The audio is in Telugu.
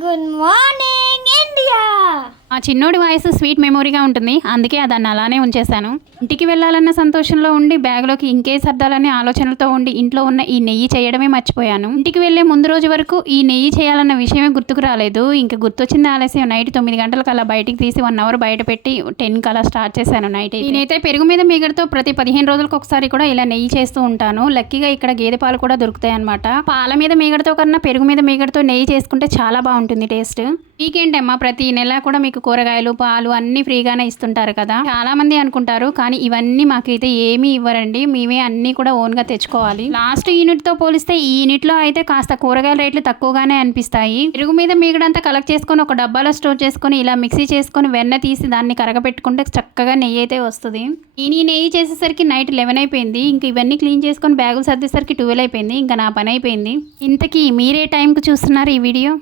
good morning. ఆ చిన్నోడి వాయిస్ స్వీట్ మెమొరీగా ఉంటుంది. అందుకే దాన్ని అలానే ఉంచేశాను. ఇంటికి వెళ్ళాలన్న సంతోషంలో ఉండి బ్యాగ్లోకి ఇంకే సర్దాలనే ఆలోచనలతో ఉండి ఇంట్లో ఉన్న ఈ నెయ్యి చేయడమే మర్చిపోయాను. ఇంటికి వెళ్ళే ముందు రోజు వరకు ఈ నెయ్యి చేయాలన్న విషయమే గుర్తుకు రాలేదు. ఇంకా గుర్తొచ్చింది ఆలస్యం. నైట్ తొమ్మిది గంటలకు అలా బయటికి తీసి వన్ అవర్ బయట పెట్టి టెన్ అలా స్టార్ట్ చేశాను నైట్ నేనైతే పెరుగు మీద మిగడతో ప్రతి పదిహేను రోజులకు ఒకసారి కూడా ఇలా నెయ్యి చేస్తూ ఉంటాను. లక్కీగా ఇక్కడ గేదె పాలు కూడా దొరుకుతాయి అనమాట పాల మీద మిగడతో కన్నా పెరుగు మీద మిగడతో నెయ్యి చేసుకుంటే చాలా బాగుంటుంది టేస్ట్. మీకేంటమ్మా ప్రతి నెల కూడా మీకు కూరగాయలు పాలు అన్నీ ఫ్రీగానే ఇస్తుంటారు కదా. చాలా మంది అనుకుంటారు కానీ ఇవన్నీ మాకైతే ఏమీ ఇవ్వరండి. మేమే అన్ని కూడా ఓన్గా తెచ్చుకోవాలి. లాస్ట్ యూనిట్తో పోలిస్తే ఈ యూనిట్లో అయితే కాస్త కూరగాయల రేట్లు తక్కువగానే అనిపిస్తాయి. పెరుగు మీద మీగడంతా కలెక్ట్ చేసుకొని ఒక డబ్బాలో స్టోర్ చేసుకొని ఇలా మిక్సీ చేసుకొని వెన్న తీసి దాన్ని కరగపెట్టుకుంటే చక్కగా నెయ్యి అయితే వస్తుంది. ఈ నెయ్యి చేసేసరికి నైట్ లెవెన్ అయిపోయింది. ఇంక ఇవన్నీ క్లీన్ చేసుకొని బ్యాగులు సర్దేసరికి ట్వెల్వ్ అయిపోయింది. ఇంకా నా పని అయిపోయింది. ఇంతకీ మీరే టైంకి చూస్తున్నారు ఈ వీడియో?